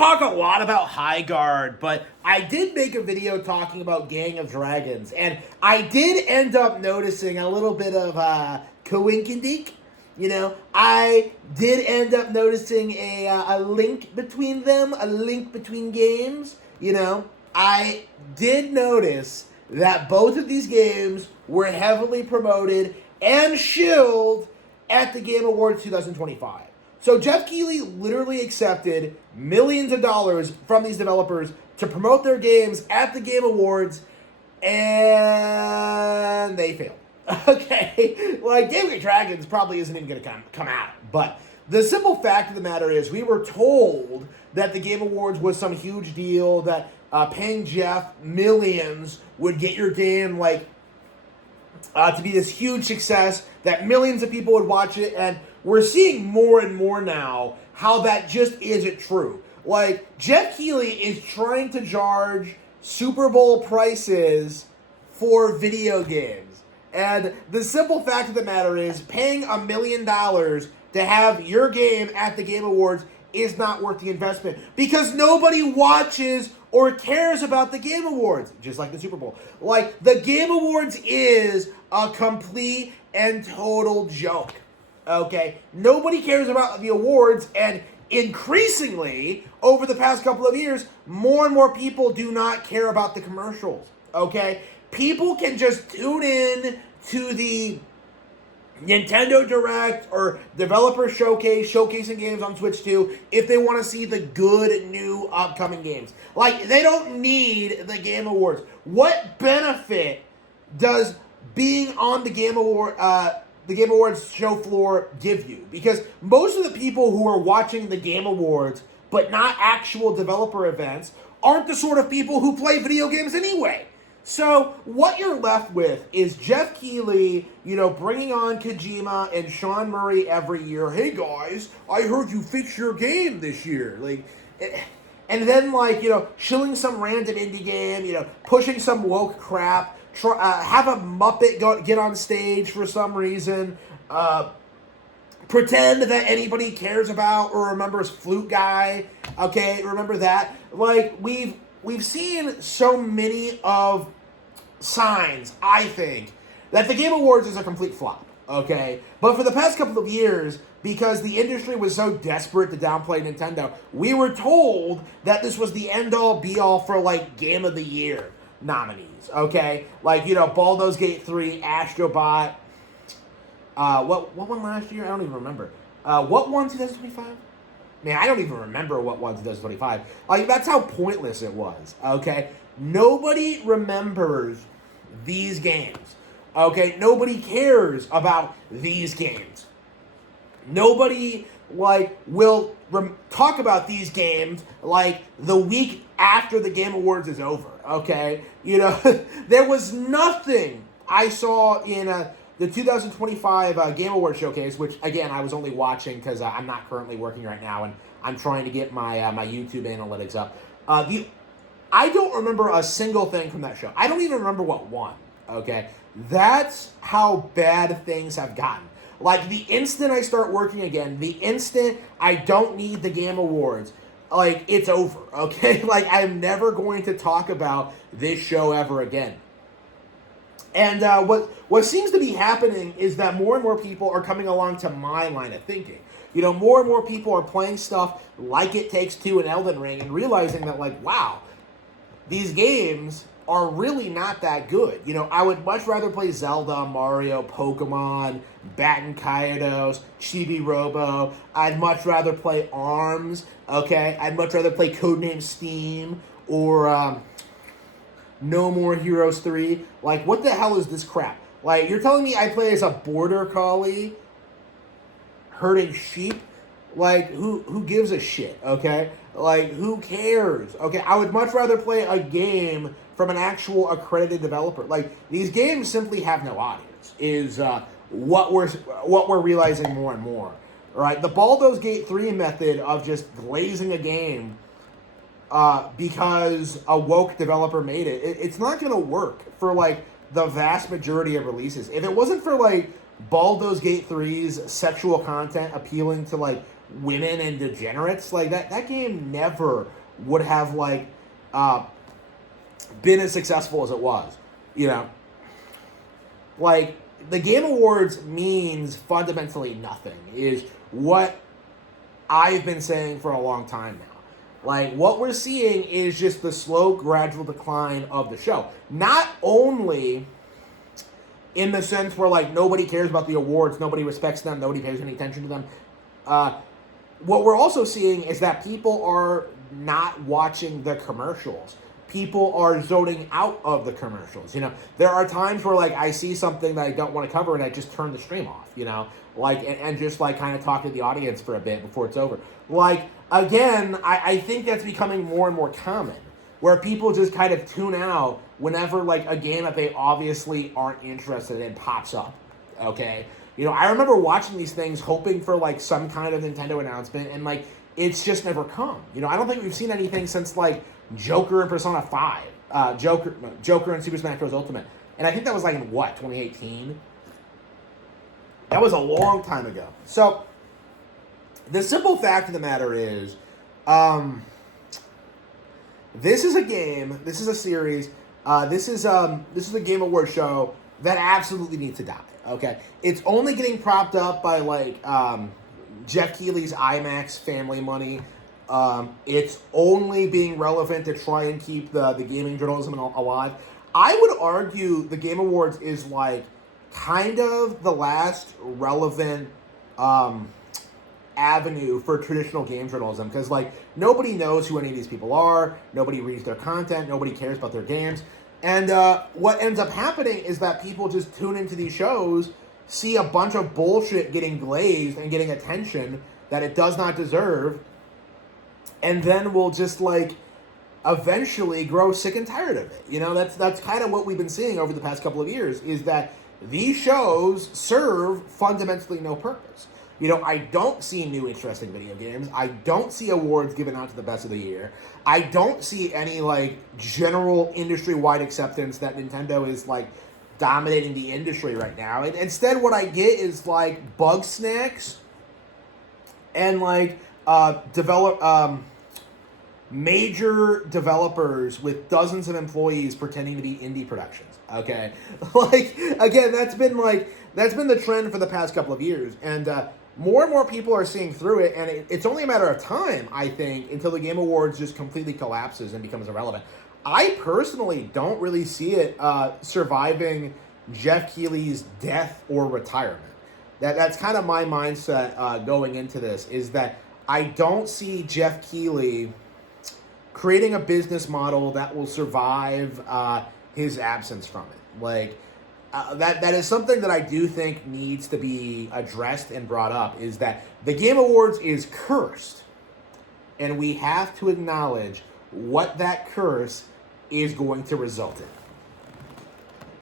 talk a lot about High Guard, but I did make a video talking about Gang of Dragons, and I did end up noticing a little bit of coinkydink. I did end up noticing a link between them, a link between games. I did notice that both of these games were heavily promoted and shilled at the Game Awards 2025. So Geoff Keighley literally accepted millions of dollars from these developers to promote their games at the Game Awards, and they failed. Okay, Game of Dragons probably isn't even going to come out, but the simple fact of the matter is we were told that the Game Awards was some huge deal, that paying Geoff millions would get your game to be this huge success, that millions of people would watch it, and we're seeing more and more now how that just isn't true. Geoff Keighley is trying to charge Super Bowl prices for video games. And the simple fact of the matter is, paying $1 million to have your game at the Game Awards is not worth the investment, because nobody watches or cares about the Game Awards, just like the Super Bowl. The Game Awards is a complete and total joke. Okay? Nobody cares about the awards, and increasingly, over the past couple of years, more and more people do not care about the commercials. Okay? People can just tune in to the Nintendo Direct or Developer Showcase, showcasing games on Switch 2, if they want to see the good new upcoming games. They don't need the Game Awards. What benefit does being on the Game Awards show floor give you? Because most of the people who are watching the Game Awards, but not actual developer events, aren't the sort of people who play video games anyway. So what you're left with is Geoff Keighley, bringing on Kojima and Sean Murray every year. Hey guys, I heard you fixed your game this year. And then shilling some random indie game, pushing some woke crap, have a Muppet get on stage for some reason, pretend that anybody cares about or remembers Flute Guy. Okay, remember that? We've seen so many of signs, I think, that the Game Awards is a complete flop, okay? But for the past couple of years, because the industry was so desperate to downplay Nintendo, we were told that this was the end-all, be-all for, Game of the Year nominees, okay? Baldur's Gate 3, Astrobot, what won last year? I don't even remember. What won 2025? Man, I don't even remember what won 2025. That's how pointless it was, okay? Nobody remembers these games, okay? Nobody cares about these games. Nobody, will talk about these games, the week after the Game Awards is over, okay? There was nothing I saw in the 2025 Game Awards Showcase, which, again, I was only watching because I'm not currently working right now, and I'm trying to get my YouTube analytics up. I don't remember a single thing from that show. I don't even remember what won, okay? That's how bad things have gotten. The instant I start working again, the instant I don't need the Game Awards, it's over, okay? I'm never going to talk about this show ever again. And what seems to be happening is that more and more people are coming along to my line of thinking. More and more people are playing stuff like It Takes Two and Elden Ring and realizing that, wow, these games are really not that good. I would much rather play Zelda, Mario, Pokemon, Batten Kaitos, Chibi Robo. I'd much rather play ARMS, okay? I'd much rather play Codename Steam or No More Heroes 3. What the hell is this crap? You're telling me I play as a border collie herding sheep? Who gives a shit, okay? Who cares? Okay, I would much rather play a game from an actual accredited developer. These games simply have no audience, is what we're realizing more and more. Right? The Baldur's Gate 3 method of just glazing a game because a woke developer made it's not going to work for, the vast majority of releases. If it wasn't for, Baldur's Gate 3's sexual content appealing to, women and degenerates, like that game never would have like been as successful as it was. You know, like the Game Awards means fundamentally nothing, is what I've been saying for a long time now. Like, what we're seeing is just the slow, gradual decline of the show. Not only in the sense where, like, nobody cares about the awards, nobody respects them, nobody pays any attention to them. What we're also seeing is that people are not watching the commercials. People are zoning out of the commercials. You know, there are times where, like, I see something that I don't want to cover and I just turn the stream off, you know, like, and just, like, kind of talk to the audience for a bit before it's over. Like, again, I think that's becoming more and more common, where people just kind of tune out whenever, like, a game that they obviously aren't interested in pops up, okay? You know, I remember watching these things hoping for, like, some kind of Nintendo announcement, and, like, it's just never come. You know, I don't think we've seen anything since, like, Joker and Persona 5. Joker and Super Smash Bros. Ultimate. And I think that was, like, in, what, 2018? That was a long time ago. So, the simple fact of the matter is, this is a game, this is a series, this is a Game Awards show that absolutely needs to die, okay? It's only getting propped up by, like, Geoff Keighley's IMAX family money. It's only being relevant to try and keep the gaming journalism alive. I would argue the Game Awards is, like, kind of the last relevant avenue for traditional game journalism, because, like, nobody knows who any of these people are, nobody reads their content, nobody cares about their games, and what ends up happening is that people just tune into these shows, see a bunch of bullshit getting glazed and getting attention that it does not deserve, and then will just, like, eventually grow sick and tired of it. You know, that's kind of what we've been seeing over the past couple of years, is that these shows serve fundamentally no purpose. You know, I don't see new interesting video games. I don't see awards given out to the best of the year. I don't see any, like, general industry-wide acceptance that Nintendo is, like, dominating the industry right now. And instead, what I get is, like, bug snacks and, like, major developers with dozens of employees pretending to be indie productions. Okay, like, again, that's been the trend for the past couple of years, and more and more people are seeing through it, and it's only a matter of time, I think, until the Game Awards just completely collapses and becomes irrelevant. I personally don't really see it surviving Geoff Keighley's death or retirement. That's kind of my mindset going into this, is that I don't see Geoff Keighley creating a business model that will survive his absence from it. Like, that is something that I do think needs to be addressed and brought up, is that the Game Awards is cursed, and we have to acknowledge what that curse is going to result in.